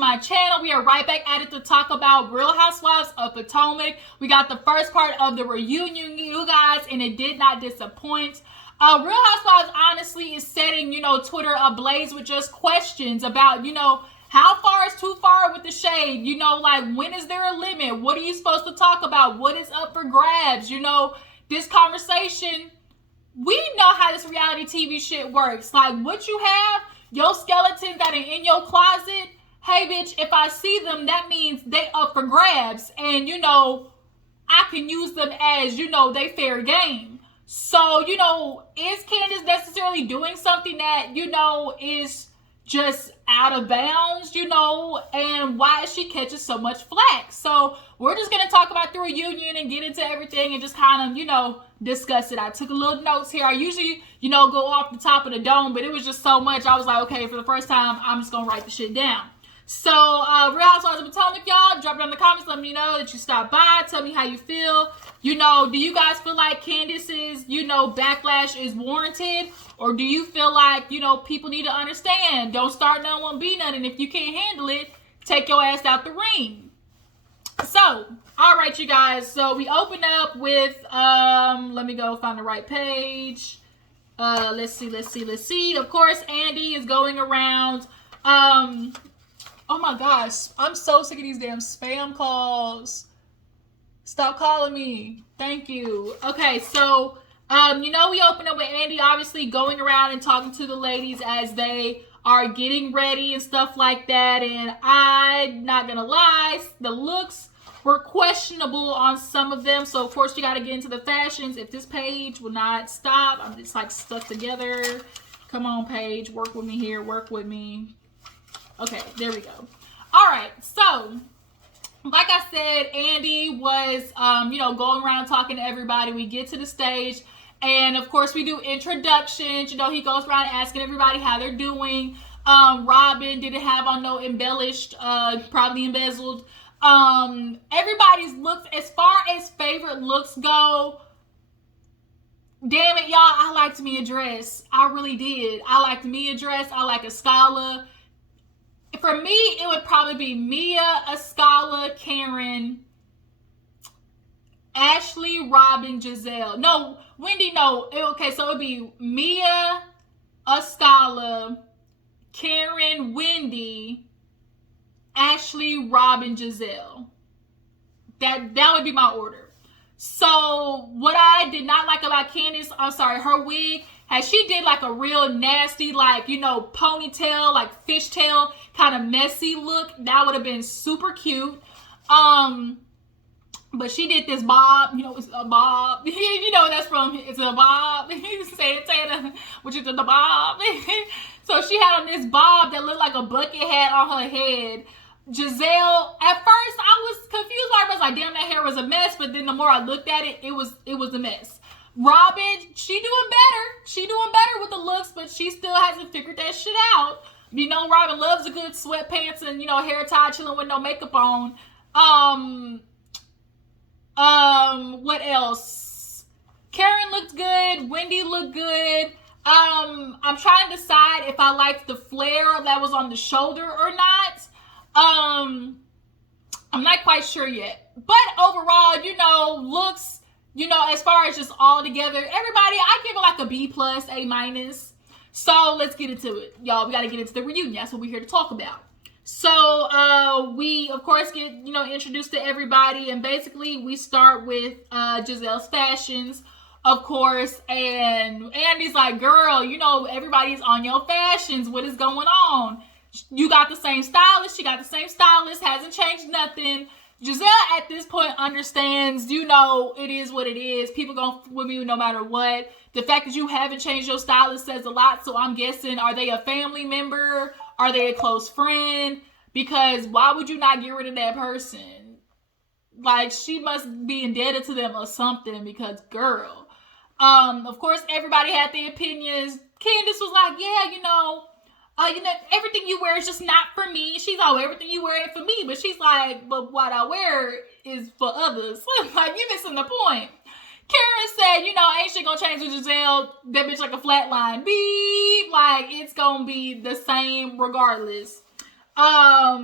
my channel. We are right back at it to talk about Real Housewives of Potomac. We got the first part of the reunion, you guys, and it did not disappoint. Real Housewives honestly is setting, Twitter ablaze with just questions about, how far is too far with the shade? Like, when is there a limit? What are you supposed to talk about? What is up for grabs? This conversation, we know how this reality TV shit works. Like, what you have, your skeletons that are in your closet, hey, bitch, if I see them, that means they up for grabs. And, I can use them as, they fair game. So, is Candace necessarily doing something that, is just out of bounds, and why is she catching so much flack? So we're just going to talk about the reunion and get into everything and just kind of, discuss it. I took a little notes here. I usually, go off the top of the dome, but it was just so much. I was like, okay, for the first time, I'm just going to write the shit down. So, Real Housewives of Potomac, y'all, drop it in the comments. Let me know that you stopped by. Tell me how you feel. Do you guys feel like Candiace's, backlash is warranted? Or do you feel like, people need to understand, don't start none, won't be none, and if you can't handle it, take your ass out the ring. So, all right, you guys. So, we open up with, let me go find the right page. Let's see. Of course, Andy is going around, oh my gosh, I'm so sick of these damn spam calls. Stop calling me. Thank you. Okay, so, we open up with Andy obviously going around and talking to the ladies as they are getting ready and stuff like that. And I'm not gonna lie, the looks were questionable on some of them. So, of course, you got to get into the fashions. If this page will not stop, I'm just like stuck together. Come on, page. Work with me here. Work with me. Okay, there we go. All right, so like I said, Andy was, going around talking to everybody. We get to the stage, and of course, we do introductions. He goes around asking everybody how they're doing. Robin didn't have on no embellished, probably embezzled. Everybody's looks, as far as favorite looks go, damn it, y'all, I liked Mia dress. I really did. I liked Mia dress. I like a Scala. For me, it would probably be Mia, Ascala, Karen, Ashley, Robin, Gizelle. No, Wendy, no. Okay, so it would be Mia, Ascala, Karen, Wendy, Ashley, Robin, Gizelle. That would be my order. So, what I did not like about Candiace, her wig, as she did like a real nasty, ponytail, like fishtail, kind of messy look. That would have been super cute. But she did this bob, it's a bob. That's from, it's a bob. Say it, which is the bob. So she had on this bob that looked like a bucket hat on her head. Giselle, at first I was confused. I was like, damn, that hair was a mess. But then the more I looked at it, it was a mess. Robin, she doing better. She doing better with the looks, but she still hasn't figured that shit out. Robin loves a good sweatpants and, hair tie, chilling with no makeup on. What else? Karen looked good. Wendy looked good. I'm trying to decide if I liked the flare that was on the shoulder or not. I'm not quite sure yet. But overall, looks, as far as just all together, everybody, I give it like a B+, A-. So let's get into it. Y'all, we got to get into the reunion. That's what we're here to talk about. So we, of course, get, introduced to everybody. And basically, we start with Gizelle's fashions, of course. And Andy's like, girl, everybody's on your fashions. What is going on? You got the same stylist. She got the same stylist. Hasn't changed nothing. Gizelle at this point understands, it is what it is. People go with me no matter what. The fact that you haven't changed your stylist says a lot. So I'm guessing, are they a family member? Are they a close friend? Because why would you not get rid of that person? Like, she must be indebted to them or something, because girl. Of course, everybody had their opinions. Candace was like, everything you wear is just not for me. She's like, everything you wear ain't for me. But she's like, but what I wear is for others. Like, you missing the point. Karen said, ain't shit gonna change with Gizelle. That bitch like a flat line. Beep. Like, it's gonna be the same regardless.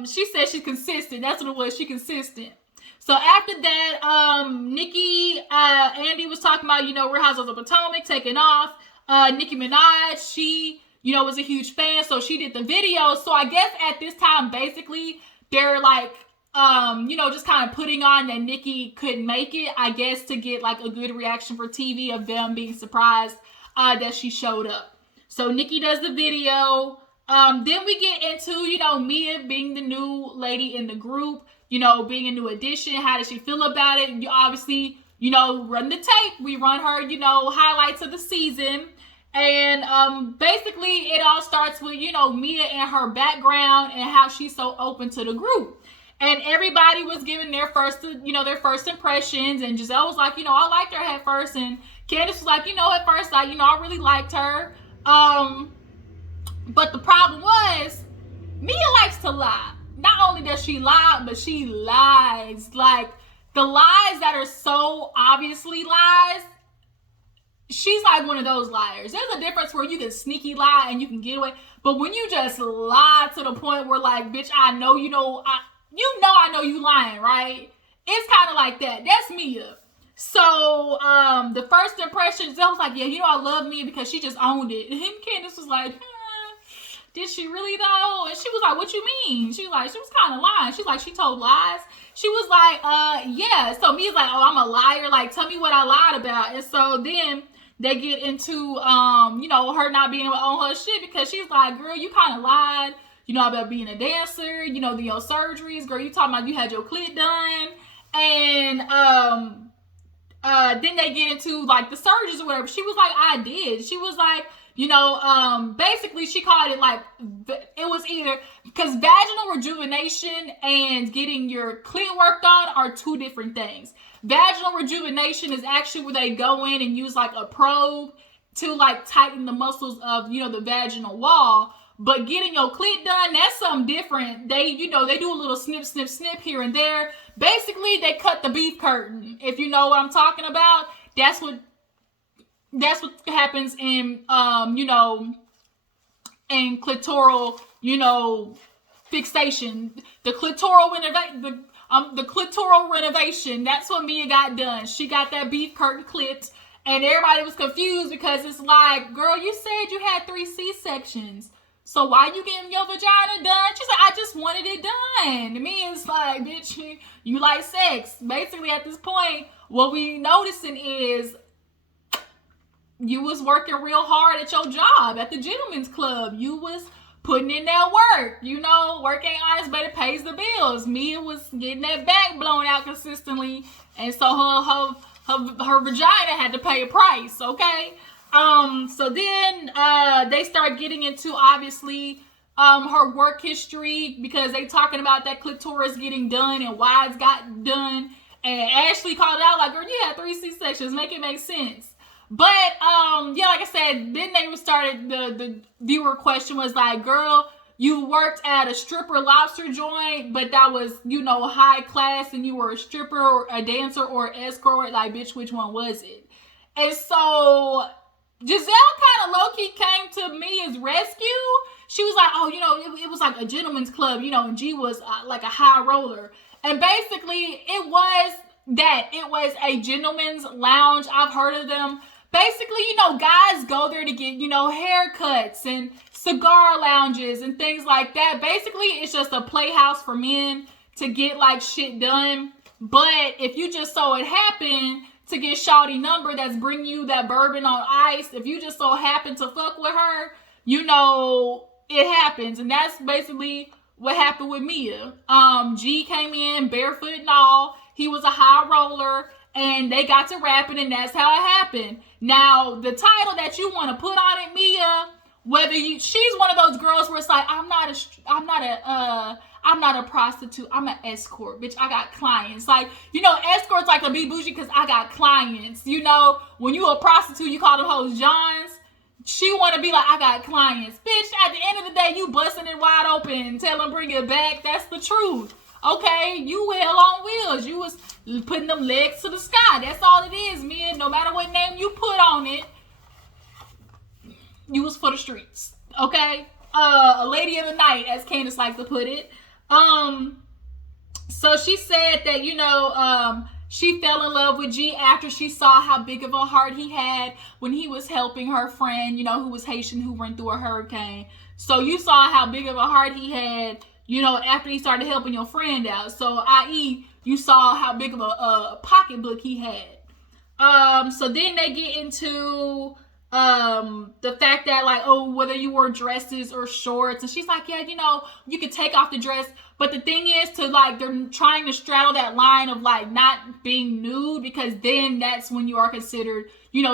She said she's consistent. That's what it was. She consistent. So after that, Nikki, Andy was talking about, Real Housewives of Potomac taking off. Nicki Minaj, she, was a huge fan, so she did the video. So I guess at this time, basically, they're like, just kind of putting on that Nikki couldn't make it, I guess, to get like a good reaction for TV of them being surprised that she showed up. So Nikki does the video. Then we get into, Mia being the new lady in the group, being a new addition. How does she feel about it? You obviously, run the tape. We run her, highlights of the season. And basically it all starts with, Mia and her background and how she's so open to the group. And everybody was giving their first impressions. And Gizelle was like, I liked her at first. And Candace was like, at first, I really liked her. But the problem was, Mia likes to lie. Not only does she lie, but she lies. Like, the lies that are so obviously lies, she's like one of those liars. There's a difference where you can sneaky lie and you can get away. But when you just lie to the point where, like, bitch, I know I know you lying, right? It's kind of like that. That's Mia. So, the first impression, Zell was like, yeah, I love Mia because she just owned it. And Candace was like, did she really though? And she was like, what you mean? She was kind of lying. She's like, she told lies. She was like, yeah. So Mia's like, oh, I'm a liar. Like, tell me what I lied about. And so then they get into, her not being able to own her shit because she's like, girl, you kind of lied, about being a dancer, your surgeries. Girl, you talking about you had your clit done. And, then they get into like the surgeries or whatever. She was like, I did. She was like, basically she called it like, it was either, because vaginal rejuvenation and getting your clit worked on are two different things. Vaginal rejuvenation is actually where they go in and use like a probe to like tighten the muscles of, the vaginal wall. But getting your clit done, that's something different. They, they do a little snip, snip, snip here and there. Basically, they cut the beef curtain. If you know what I'm talking about, that's what happens in, in clitoral, fixation. The clitoral renovation. That's what Mia got done. She got that beef curtain clipped, and everybody was confused because it's like, girl, you said you had 3 C-sections. So why you getting your vagina done? She's like, I just wanted it done. Mia's like, bitch, you like sex. Basically, at this point, what we noticing is you was working real hard at your job at the gentleman's club. You was putting in that work. Work ain't honest, but it pays the bills. Mia was getting that back blown out consistently, and so her vagina had to pay a price. Okay. So then they start getting into obviously her work history because they talking about that clitoris getting done and why it's got done. And Ashley called it out like, girl, you had 3 C-sections. Make it make sense. But, like I said, then they started, the viewer question was like, girl, you worked at a stripper lobster joint, but that was, high class and you were a stripper or a dancer or escort. Like, bitch, which one was it? And so Gizelle kind of low-key came to Mia's rescue. She was like, oh, it was like a gentleman's club, and G was like a high roller. And basically, it was a gentleman's lounge. I've heard of them. Basically, guys go there to get, haircuts and cigar lounges and things like that. Basically, it's just a playhouse for men to get, like, shit done. But if you just so it happened to get shawty number that's bringing you that bourbon on ice, if you just so happen to fuck with her, it happens. And that's basically what happened with Mia. G came in barefoot and all. He was a high roller. And they got to rapping, and that's how it happened. Now, the title that you want to put on it, Mia, she's one of those girls where it's like, I'm not a prostitute. I'm an escort, bitch. I got clients. Like, escorts like to be bougie because I got clients. When you a prostitute, you call them hoes Johns. She want to be like, I got clients. Bitch, at the end of the day, you busting it wide open. Tell them bring it back. That's the truth. Okay, you hell on wheels. You was putting them legs to the sky. That's all it is, man. No matter what name you put on it, you was for the streets. Okay? a lady of the night, as Candace likes to put it. So she said that, she fell in love with G after she saw how big of a heart he had when he was helping her friend, who was Haitian, who went through a hurricane. So you saw how big of a heart he had, after he started helping your friend out. So, i.e., you saw how big of a pocketbook he had. So then they get into the fact that, like, whether you wore dresses or shorts. And she's like, yeah, you could take off the dress. But the thing is, they're trying to straddle that line of, like, not being nude, because then that's when you are considered,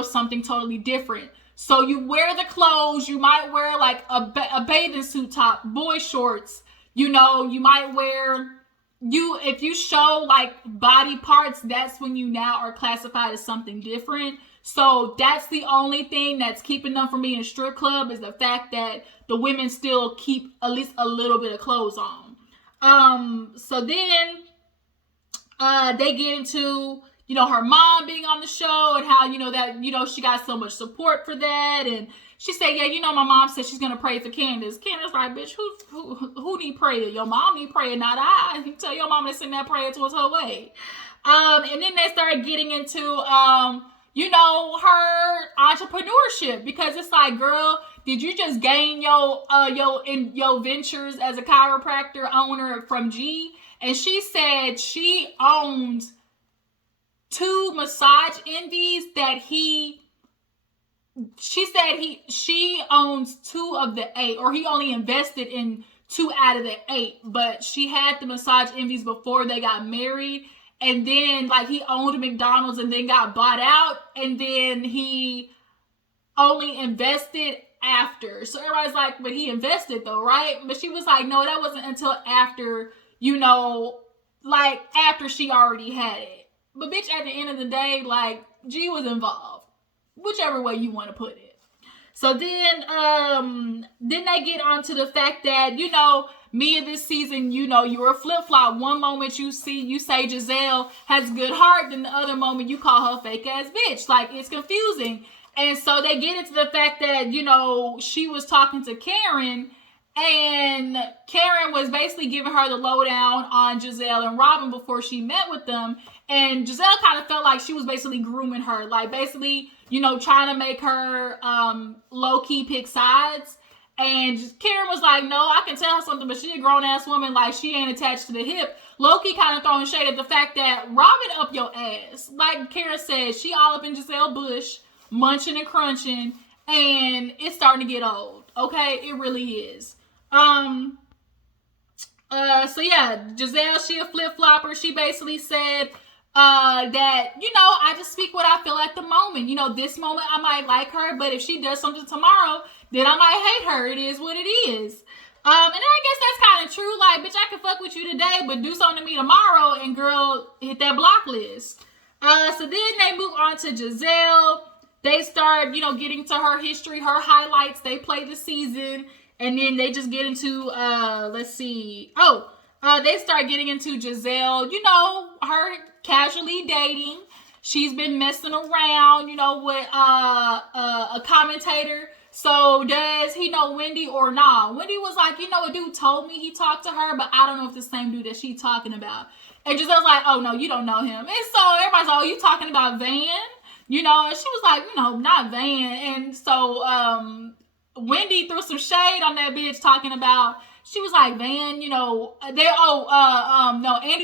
something totally different. So you wear the clothes, you might wear, like, a bathing suit top, boy shorts, you might wear, if you show, like, body parts, that's when you now are classified as something different. So that's the only thing that's keeping them from being a strip club, is the fact that the women still keep at least a little bit of clothes on. So then, they get into, her mom being on the show and how, that, she got so much support for that. And she said, yeah, my mom said she's going to pray for Candace. Candace like, bitch, who need prayer? Your mom need prayer, not I. You tell your mom to send that prayer towards her way. And then they started getting into, her entrepreneurship, because it's like, girl, did you just gain your ventures as a chiropractor owner from G? And she said she owns 2 massage envies that she owns 2 of the 8, or he only invested in 2 out of the 8, but she had the massage envies before they got married. And then, like, he owned McDonald's and then got bought out. And then he only invested after. So everybody's like, but he invested though, right? But she was like, no, that wasn't until after, after she already had it. But bitch, at the end of the day, like, G was involved. Whichever way you want to put it. So then they get onto the fact that, Mia this season, you're a flip-flop. One moment you say Gizelle has good heart, then the other moment you call her fake ass bitch. Like, it's confusing. And so they get into the fact that, she was talking to Karen, and Karen was basically giving her the lowdown on Gizelle and Robin before she met with them. And Gizelle kind of felt like she was basically grooming her, like basically, trying to make her low-key pick sides. And Karen was like, no, I can tell her something, but she's a grown-ass woman, like, she ain't attached to the hip. Low-key kind of throwing shade at the fact that Robin up your ass. Like Karen said, she all up in Gizelle Bush, munching and crunching, and it's starting to get old. Okay? It really is. So yeah, Gizelle, she a flip-flopper. She basically said that, I just speak what I feel at the moment. This moment I might like her, but if she does something tomorrow, then I might hate her. It is what it is. And I guess that's kind of true. Like, bitch, I can fuck with you today, but do something to me tomorrow, and girl, hit that block list. So then they move on to Gizelle. They start, getting to her history, her highlights. They play the season, and then they just get into, they start getting into Gizelle, her casually dating. She's been messing around, with a commentator. So does he know Wendy or not? Wendy was like, a dude told me he talked to her, but I don't know if the same dude that she talking about. And Giselle's like, oh no, you don't know him. And so everybody's like, oh, you talking about Van? And she was like, not Van. And so Wendy threw some shade on that bitch talking about, she was like, Van, no, Andy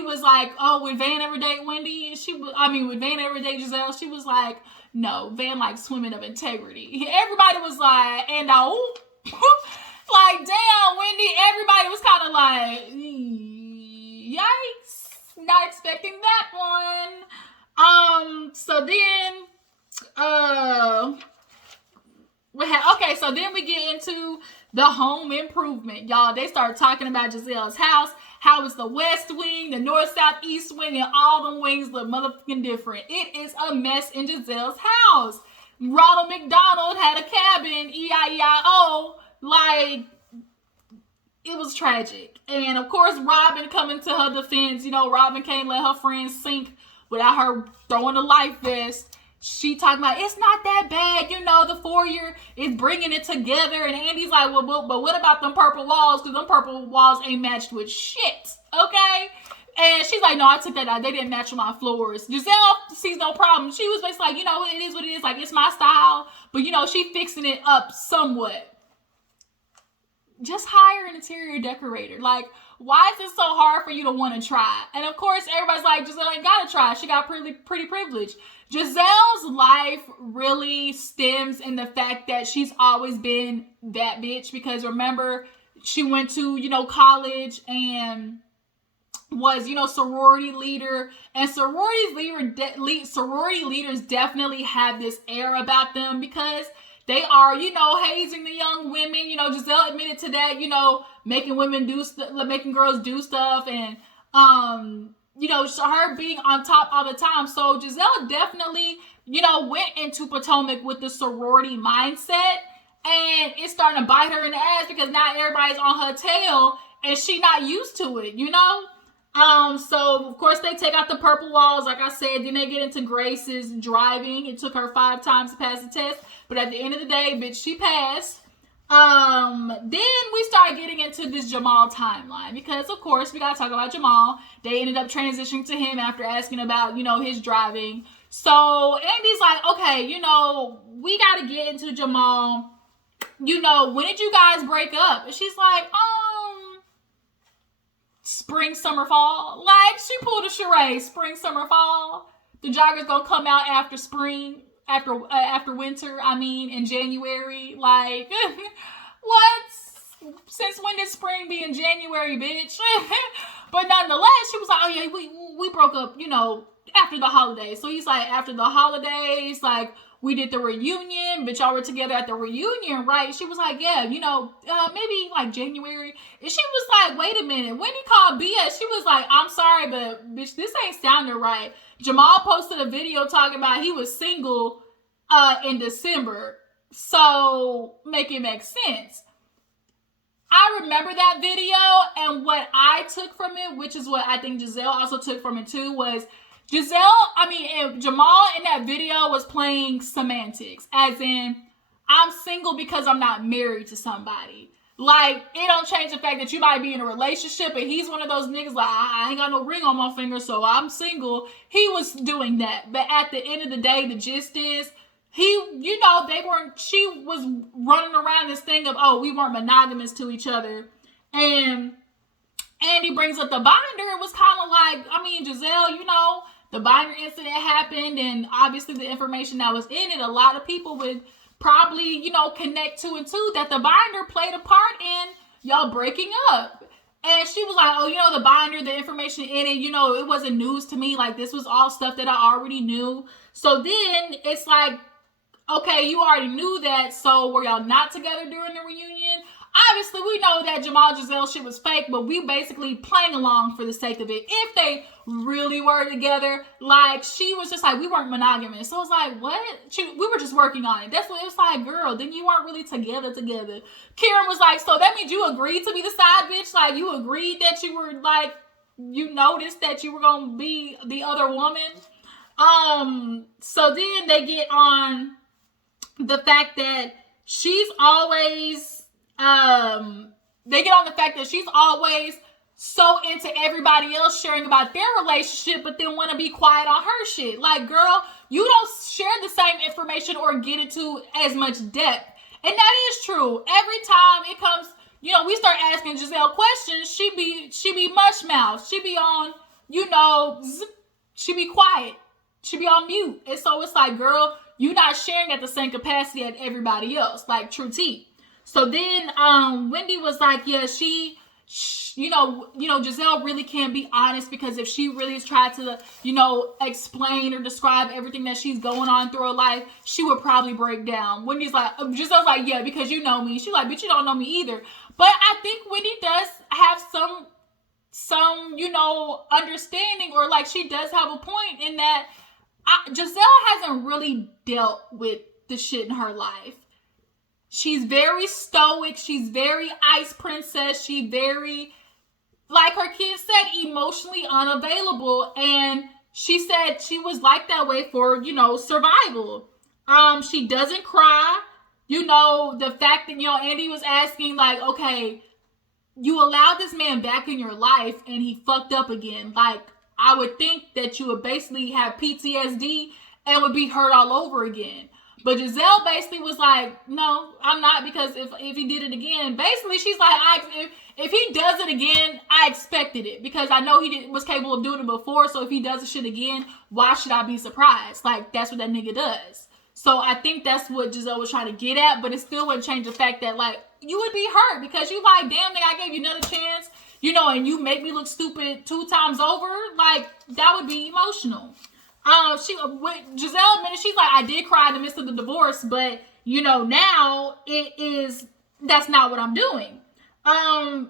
was like, oh, would Van ever date Wendy? Would Van ever date Gizelle? She was like, no, Van likes women of integrity. Everybody was like, and like, damn, Wendy, everybody was kind of like, yikes, not expecting that one. So then, so then we get into the home improvement, y'all. They start talking about Giselle's house, how it's the west wing, the north, south, east wing, and all them wings look motherfucking different. It is a mess in Giselle's house. Ronald McDonald had a cabin, E-I-E-I-O, like, it was tragic. And of course, Robin coming to her defense, Robin can't let her friends sink without her throwing a life vest. she talking about it's not that bad, you know, the 4-year is bringing it together. And Andy's like, well, but what about them purple walls? Because them purple walls ain't matched with shit, okay? And she's like, no, I took that out. They didn't match with my floors. Gizelle sees no problem. She was basically like, you know, it is what it is. Like, it's my style. But, you know, she fixing it up somewhat. Just hire an interior decorator. Like, why is it so hard for you to want to try? And, of course, everybody's like, Gizelle ain't got to try. She got pretty privilege. Gizelle's life really stems in the fact that she's always been that bitch. Because, remember, she went to, you know, college and was, you know, sorority leader, and sorority leaders definitely have this air about them because they are, you know, hazing the young women. You know, Gizelle admitted to that, you know, making girls do stuff, and you know, so her being on top all the time. So Gizelle definitely, you know, went into Potomac with the sorority mindset, and it's starting to bite her in the ass because now everybody's on her tail and she not used to it, you know. So of course they take out the purple walls, like I said. Then they get into Grace's driving. It took her 5 times to pass the test, but at the end of the day, bitch, she passed. Then we start getting into this Jamal timeline because of course we gotta talk about Jamal. They ended up transitioning to him after asking about, you know, his driving. So Andy's like, okay, you know, we gotta get into Jamal. You know, when did you guys break up? And she's like, spring, summer, fall. Like, she pulled a charade. Spring, summer, fall. The jogger's gonna come out after spring, after winter, I mean, in January. Like, what? Since when did spring be in January, bitch? But nonetheless, she was like, oh yeah, we broke up, you know, after the holidays. So he's like, after the holidays, like, we did the reunion, but y'all were together at the reunion, right? She was like, yeah, you know, maybe like January. And she was like, wait a minute. When he called BS, she was like, I'm sorry, but bitch, this ain't sounding right. Jamal posted a video talking about he was single in December. So make it make sense. I remember that video, and what I took from it, which is what I think Gizelle also took from it too, was Jamal in that video was playing semantics, as in, I'm single because I'm not married to somebody. Like, it don't change the fact that you might be in a relationship, and he's one of those niggas like, I ain't got no ring on my finger, so I'm single. He was doing that, but at the end of the day, the gist is, she was running around this thing of, oh, we weren't monogamous to each other, and Andy brings up the binder. It was kind of like, I mean, Gizelle, you know, the binder incident happened, and obviously the information that was in it, a lot of people would probably, you know, connect 2 and 2 that the binder played a part in y'all breaking up. And she was like, oh, you know, the binder, the information in it, you know, it wasn't news to me. Like, this was all stuff that I already knew. So then it's like, okay, you already knew that, so were y'all not together during the reunion? Obviously, we know that Jamal Gizelle shit was fake, but we basically playing along for the sake of it. If they really were together, like, she was just like, we weren't monogamous. So I was like, what? We were just working on it. That's what it was like, girl, then you weren't really together. Kieran was like, so that means you agreed to be the side bitch? Like, you agreed that you were, like, you noticed that you were going to be the other woman? So then they get on the fact that she's always... they get on the fact that she's always so into everybody else sharing about their relationship, but then want to be quiet on her shit. Like, girl, you don't share the same information or get into as much depth. And that is true. Every time it comes, you know, we start asking Gizelle questions, she be mush mouth. She be on, you know, she be quiet. She be on mute. And so it's like, girl, you not sharing at the same capacity as everybody else. Like, true tea. So then Wendy was like, yeah, you know, Gizelle really can't be honest, because if she really has tried to, you know, explain or describe everything that she's going on through her life, she would probably break down. Wendy's like, Giselle's like, yeah, because you know me. She's like, but you don't know me either. But I think Wendy does have some, you know, understanding, or like she does have a point in that Gizelle hasn't really dealt with the shit in her life. She's very stoic. She's very ice princess. She very, like her kids said, emotionally unavailable. And she said she was like that way for, survival. She doesn't cry. The fact that, Andy was asking, like, okay, you allowed this man back in your life and he fucked up again. Like, I would think that you would basically have PTSD and would be hurt all over again. But Gizelle basically was like, no, I'm not, because if he did it again, basically she's like, if he does it again, I expected it, because I know he was capable of doing it before, so if he does the shit again, why should I be surprised? Like, that's what that nigga does. So I think that's what Gizelle was trying to get at, but it still wouldn't change the fact that, like, you would be hurt, because you like, damn, nigga, I gave you another chance, and you make me look stupid 2 times over. Like, that would be emotional. Gizelle admitted, she's like, I did cry in the midst of the divorce, but, now that's not what I'm doing. And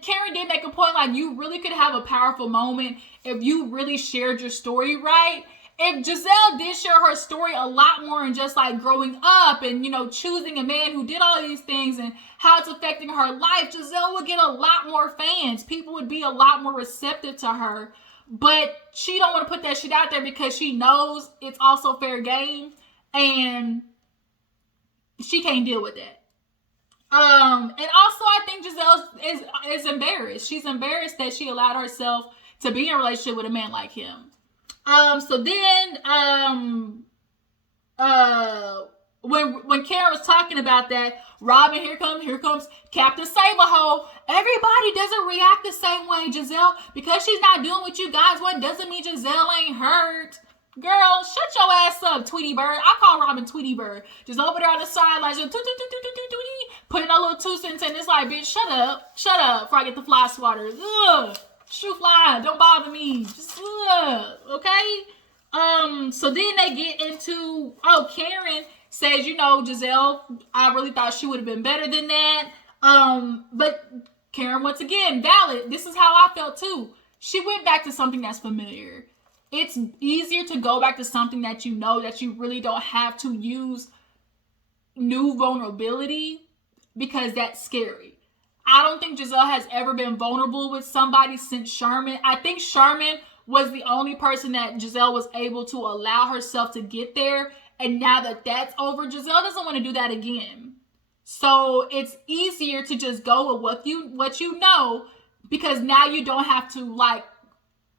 Karen did make a point, like, you really could have a powerful moment if you really shared your story right. If Gizelle did share her story a lot more and just like growing up and, choosing a man who did all of these things and how it's affecting her life, Gizelle would get a lot more fans. People would be a lot more receptive to her. But she don't want to put that shit out there because she knows it's also fair game and she can't deal with that. And also I think Gizelle is embarrassed. She's embarrassed that she allowed herself to be in a relationship with a man like him. So then, when Karen was talking about that, Robin, here comes Captain Save-A-Ho. Everybody doesn't react the same way, Gizelle. Because she's not doing what you guys want doesn't mean Gizelle ain't hurt. Girl, shut your ass up, Tweety Bird. I call Robin Tweety Bird. Just over there on the sidelines, just putting a little 2 cents in. It's like, bitch, shut up, before I get the fly swatters. Ugh. Shoot fly, don't bother me. Just okay. So then they get into, Karen says, Gizelle, I really thought she would have been better than that. But Karen, once again, valid. This is how I felt too. She went back to something that's familiar. It's easier to go back to something that you know, that you really don't have to use new vulnerability, because that's scary. I don't think Gizelle has ever been vulnerable with somebody since Sherman. I think Sherman was the only person that Gizelle was able to allow herself to get there. And now that that's over, Gizelle doesn't want to do that again. So it's easier to just go with what you know, because now you don't have to like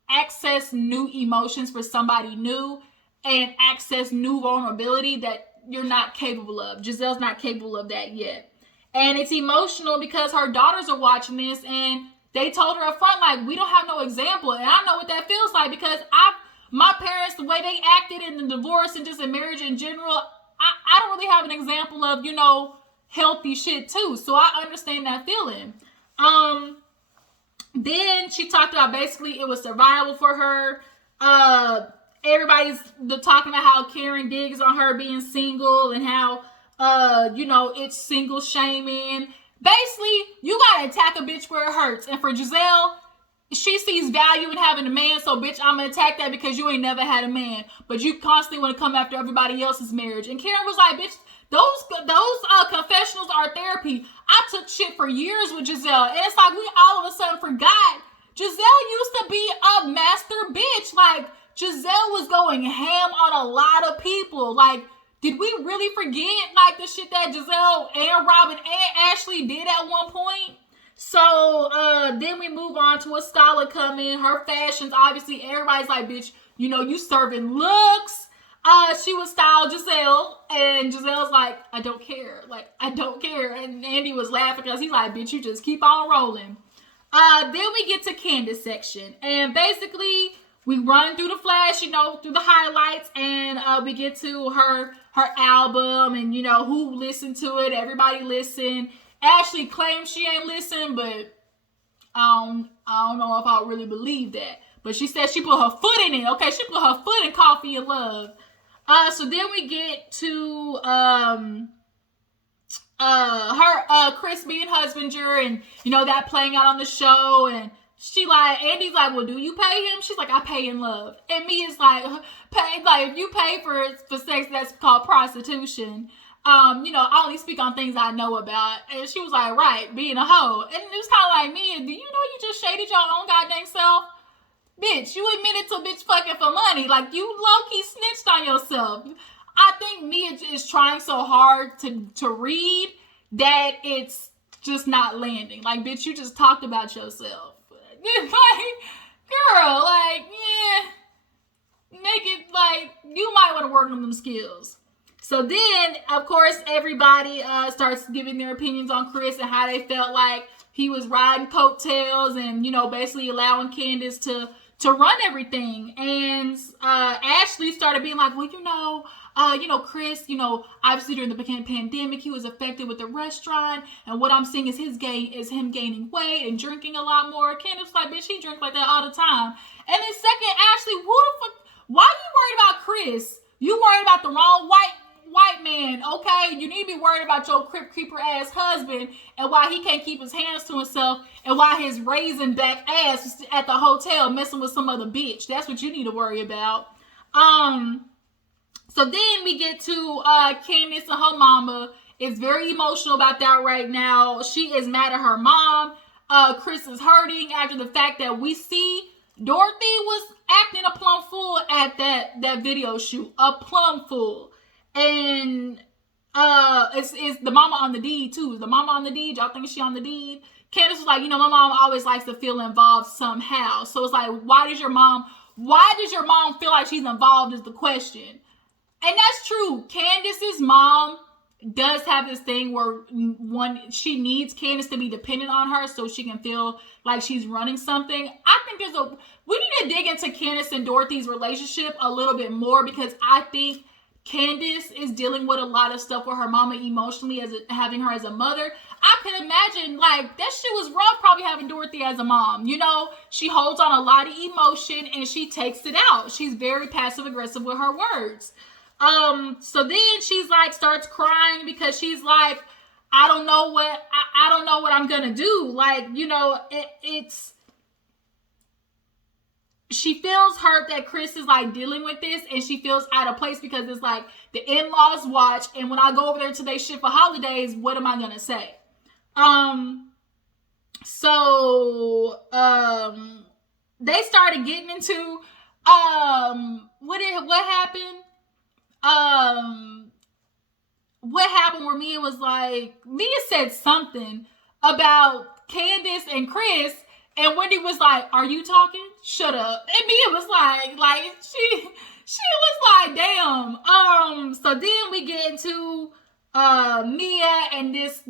access new emotions for somebody new and access new vulnerability that you're not capable of. Gizelle's not capable of that yet. And it's emotional because her daughters are watching this and they told her up front, like, we don't have no example. And I know what that feels like, because my parents, the way they acted in the divorce and just in marriage in general, I don't really have an example of, healthy shit too. So I understand that feeling. Then she talked about basically it was survival for her. Everybody's talking about how Karen digs on her being single and how, it's single shaming. Basically, you gotta attack a bitch where it hurts. And for Gizelle, she sees value in having a man, so bitch, I'm gonna attack that because you ain't never had a man. But you constantly want to come after everybody else's marriage. And Karen was like, bitch, those confessionals are therapy. I took shit for years with Gizelle. And it's like we all of a sudden forgot. Gizelle used to be a master bitch. Like, Gizelle was going ham on a lot of people. Like, did we really forget, like, the shit that Gizelle and Robin and Ashley did at one point? So, then we move on to Estala coming. Her fashions, obviously, everybody's like, bitch, you serving looks. She was styled Gizelle, and Gizelle's like, I don't care. Like, I don't care. And Andy was laughing because he's like, bitch, you just keep on rolling. Then we get to Candace section. And basically, we run through the flash, through the highlights, and we get to her album and, who listened to it. Everybody listened. Ashley claims she ain't listened, but I don't know if I really believe that. But she said she put her foot in it. Okay, she put her foot in Coffee and Love. So then we get to her Chris being husbander and, that playing out on the show. And Andy's like, well, do you pay him? She's like, I pay in love. And me is like, if you pay for sex, that's called prostitution. I only speak on things I know about. And she was like, right, being a hoe. And it was kind of like, me, do you know you just shaded your own goddamn self? Bitch, you admitted to bitch fucking for money. Like, you low-key snitched on yourself. I think Mia is trying so hard to read that it's just not landing. Like, bitch, you just talked about yourself. Like, girl, like, yeah, make it, like, you might want to work on them skills. So then, of course, everybody starts giving their opinions on Chris and how they felt like he was riding coattails and, you know, basically allowing Candace to run everything. And Ashley started being like, well, Chris, obviously during the pandemic, he was affected with the restaurant. And what I'm seeing is him gaining weight and drinking a lot more. Candace was like, bitch, he drinks like that all the time. And then second, Ashley, who the fuck, why are you worried about Chris? You worried about the wrong white man, okay? You need to be worried about your Crypt Keeper ass husband and why he can't keep his hands to himself and why his raisin back ass is at the hotel messing with some other bitch. That's what you need to worry about. So then we get to Candiace and her mama is very emotional about that right now. She is mad at her mom. Chris is hurting after the fact that we see Dorothy was acting a plum fool at that video shoot. A plum fool. And it's the mama on the deed too. Is the mama on the deed? Y'all think she on the deed? Candace was like, my mom always likes to feel involved somehow. So it's like, why does your mom feel like she's involved is the question. And that's true. Candace's mom does have this thing where she needs Candace to be dependent on her so she can feel like she's running something. I think we need to dig into Candace and Dorothy's relationship a little bit more because I think Candace is dealing with a lot of stuff with her mama emotionally as having her as a mother. I can imagine like that shit was rough probably having Dorothy as a mom. She holds on a lot of emotion and she takes it out. She's very passive aggressive with her words. So then she's like starts crying because she's like, I don't know what I'm gonna do. Like, she feels hurt that Chris is like dealing with this and she feels out of place because it's like the in-laws watch and when I go over there to their shit for holidays, what am I gonna say? They started getting into what happened? What happened where Mia said something about Candace and Chris. And Wendy was like, are you talking? Shut up. And Mia was like she was like, damn. So then we get into Mia and this,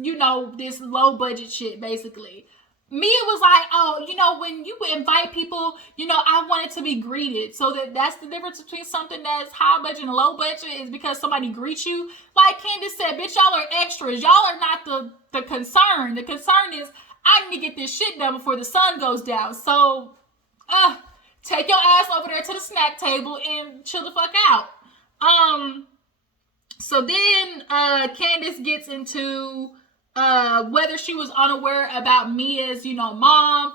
this low budget shit, basically. Mia was like, oh, when you invite people, I want it to be greeted. So that's the difference between something that's high budget and low budget is because somebody greets you. Like Candace said, bitch, y'all are extras. Y'all are not the concern. The concern is, I need to get this shit done before the sun goes down. So, take your ass over there to the snack table and chill the fuck out. So then, Candace gets into, whether she was unaware about Mia's, mom.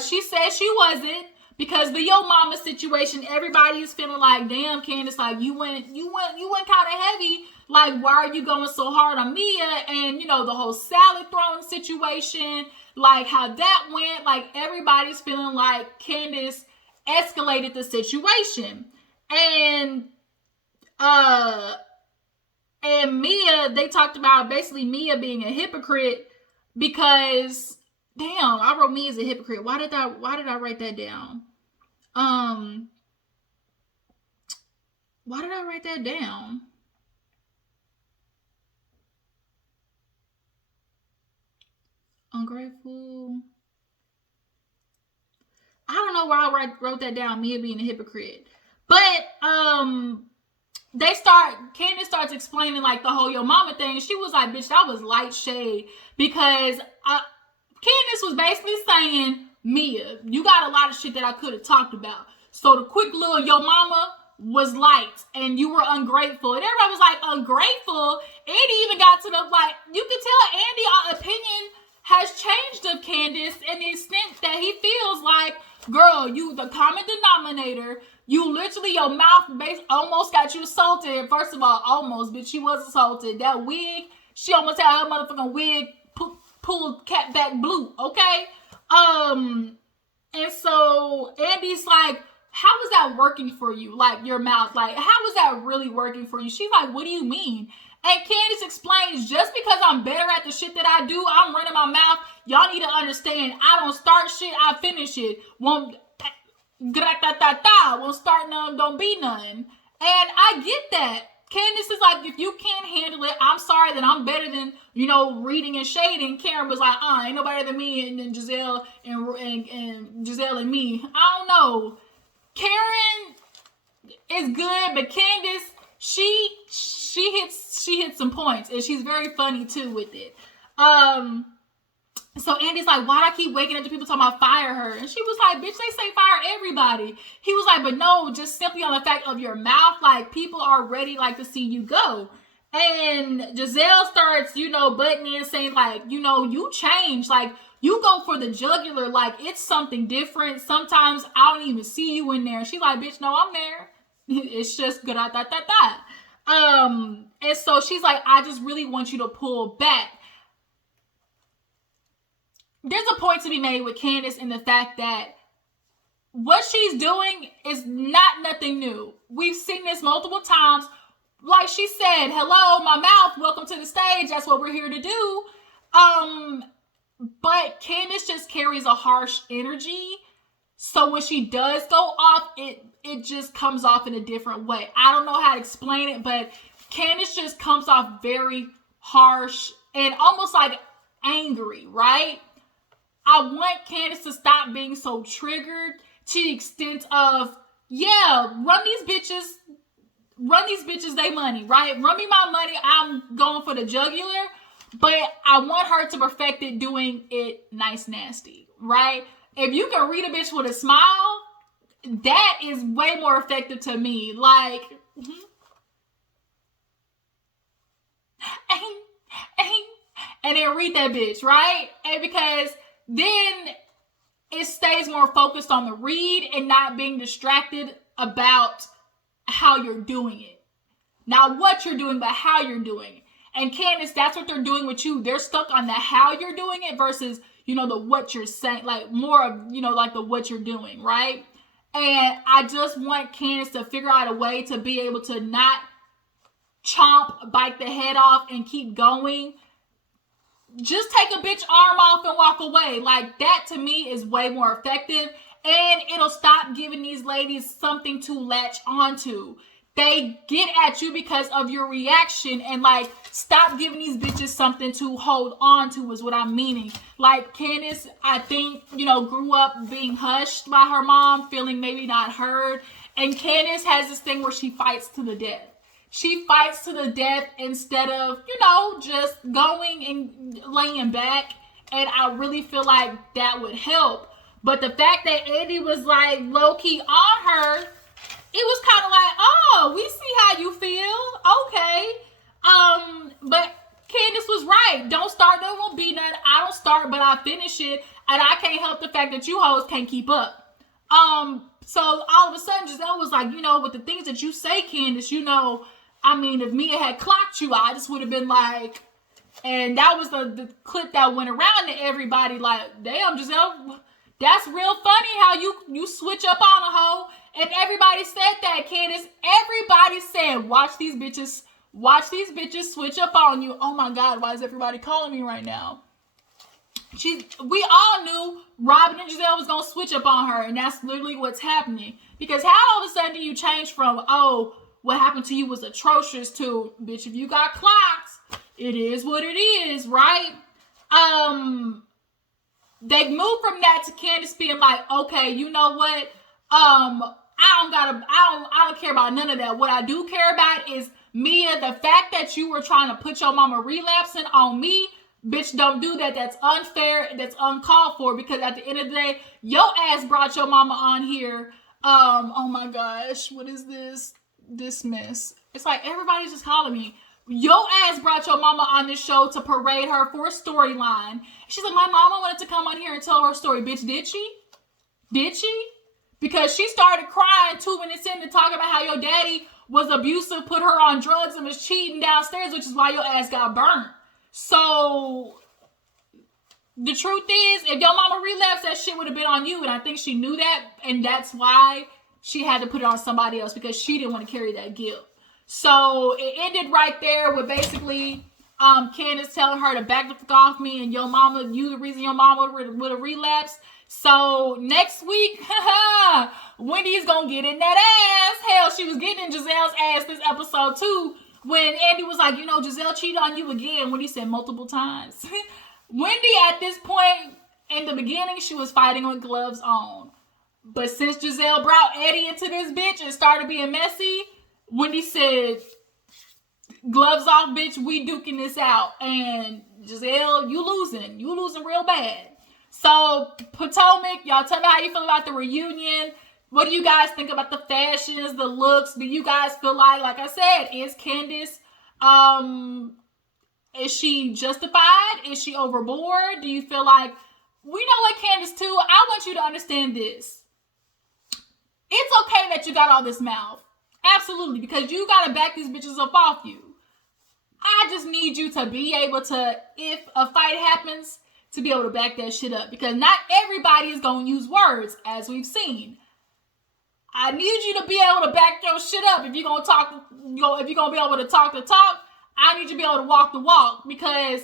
She said she wasn't because the yo mama situation, everybody is feeling like, damn, Candace, like you went kind of heavy. Like, why are you going so hard on Mia? And, the whole salad throwing situation, like how that went, like everybody's feeling like Candace escalated the situation. And Mia, they talked about basically Mia being a hypocrite because, damn, I wrote Mia as a hypocrite. Why did I write that down? Why did I write that down? Ungrateful. I don't know why I wrote that down, Mia being a hypocrite. But Candace starts explaining like the whole yo mama thing. She was like, bitch, that was light shade. Because Candace was basically saying, Mia, you got a lot of shit that I could have talked about. So the quick little yo mama was light and you were ungrateful. And everybody was like, ungrateful? Andy even got to the, like, you could tell Andy's opinion has changed of Candace in the extent that he feels like, girl, you the common denominator. You literally, your mouth almost got you assaulted. First of all, almost, but she was assaulted. That wig, she almost had her motherfucking wig pulled cat back blue, okay? And so Andy's like, how is that working for you? Like, your mouth, like, how is that really working for you? She's like, what do you mean? And Candiace explains, just because I'm better at the shit that I do, I'm running my mouth. Y'all need to understand, I don't start shit, I finish it. Won't start none, don't be none. And I get that. Candiace is like, if you can't handle it, I'm sorry that I'm better than, reading and shading. Karen was like, ain't no better than me and Gizelle and Gizelle and me. I don't know. Karen is good, but Candiace, she hits some points, and she's very funny too with it. So Andy's like, why do I keep waking up to people talking about fire her? And she was like, bitch, they say fire everybody. He was like, but no, just simply on the fact of your mouth, like, people are ready, like, to see you go. And Gizelle starts, butting in, saying, like, you change, like, you go for the jugular, like, it's something different. Sometimes I don't even see you in there. She's like, bitch, no, I'm there. It's just good. And so she's like, I just really want you to pull back. There's a point to be made with Candace in the fact that what she's doing is not nothing new. We've seen this multiple times. Like she said, hello, my mouth, welcome to the stage. That's what we're here to do. But Candace just carries a harsh energy. So when she does go off, it just comes off in a different way. I don't know how to explain it, but Candace just comes off very harsh and almost like angry, right? I want Candace to stop being so triggered to the extent of, run these bitches they money, right? Run me my money, I'm going for the jugular, but I want her to perfect it doing it nice nasty, right? If you can read a bitch with a smile, that is way more effective to me. Like, and then read that bitch, right? And because then it stays more focused on the read and not being distracted about how you're doing it. Not what you're doing, but how you're doing it. And Candace, that's what they're doing with you. They're stuck on the how you're doing it versus, the what you're saying, like more of, like the what you're doing, right? And I just want Candace to figure out a way to be able to not bite the head off and keep going. Just take a bitch arm off and walk away. Like, that to me is way more effective. And it'll stop giving these ladies something to latch onto. They get at you because of your reaction, and like, stop giving these bitches something to hold on to is what I'm meaning. Like, Candace, I think, grew up being hushed by her mom, feeling maybe not heard. And Candace has this thing where she fights to the death. She fights to the death instead of, just going and laying back. And I really feel like that would help. But the fact that Andy was like low-key on her, it was kind of like, oh, we see how you feel. Okay. But Candace was right. Don't start, there won't be none. I don't start, but I finish it. And I can't help the fact that you hoes can't keep up. So all of a sudden, Gizelle was like, with the things that you say, Candace, if Mia had clocked you, I just would have been like, and that was the clip that went around to everybody, like, damn, Gizelle, that's real funny how you switch up on a hoe. And everybody said that, Candace. Everybody said, watch these bitches switch up on you. Oh my God, why is everybody calling me right now? We all knew Robin and Gizelle was going to switch up on her, and that's literally what's happening. Because how all of a sudden do you change from, oh, what happened to you was atrocious to, bitch, if you got clocked, it is what it is, right? They moved from that to Candace being like, okay, you know what? I don't care about none of that. What I do care about is Mia, the fact that you were trying to put your mama relapsing on me, bitch, don't do that. That's unfair. That's uncalled for, because at the end of the day, your ass brought your mama on here. Oh my gosh, what is this mess? It's like everybody's just calling me. Your ass brought your mama on this show to parade her for a storyline. She's like, my mama wanted to come on here and tell her story. Bitch, did she? Did she? Because she started crying 2 minutes in to talk about how your daddy was abusive, put her on drugs, and was cheating downstairs, which is why your ass got burnt. So the truth is, if your mama relapsed, that shit would have been on you. And I think she knew that. And that's why she had to put it on somebody else, because she didn't want to carry that guilt. So it ended right there with basically Candace telling her to back the fuck off me, and your mama, you the reason your mama would have relapsed. So next week, Wendy's gonna get in that ass. Hell, she was getting in Gizelle's ass this episode too, when Andy was like, you know, Gizelle cheated on you again, when he said multiple times. Wendy, at this point, in the beginning, she was fighting with gloves on. But since Gizelle brought Eddie into this bitch and started being messy, Wendy said, gloves off, bitch, we duking this out. And Gizelle, you losing. You losing real bad. So, Potomac, y'all tell me how you feel about the reunion. What do you guys think about the fashions, the looks? Do you guys feel like I said, is Candiace, is she justified? Is she overboard? Do you feel like, we know what Candace too, I want you to understand this. It's okay that you got all this mouth. Absolutely, because you got to back these bitches up off you. I just need you to be able to, if a fight happens, to be able to back that shit up. Because not everybody is going to use words, as we've seen. I need you to be able to back your shit up. If you're going to talk, if you're going to be able to talk the talk, I need you to be able to walk the walk. Because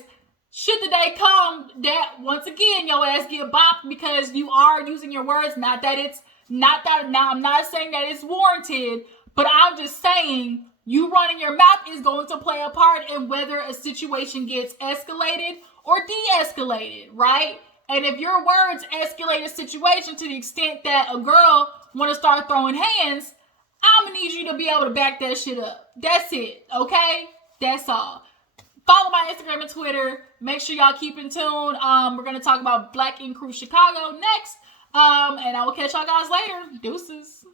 should the day come that, once again, your ass get bopped because you are using your words, now I'm not saying that it's warranted, but I'm just saying you running your mouth is going to play a part in whether a situation gets escalated or de-escalated, right? And if your words escalate a situation to the extent that a girl want to start throwing hands, I'm going to need you to be able to back that shit up. That's it, okay? That's all. Follow my Instagram and Twitter. Make sure y'all keep in tune. We're going to talk about Black Ink Crew Chicago next. And I will catch y'all guys later. Deuces.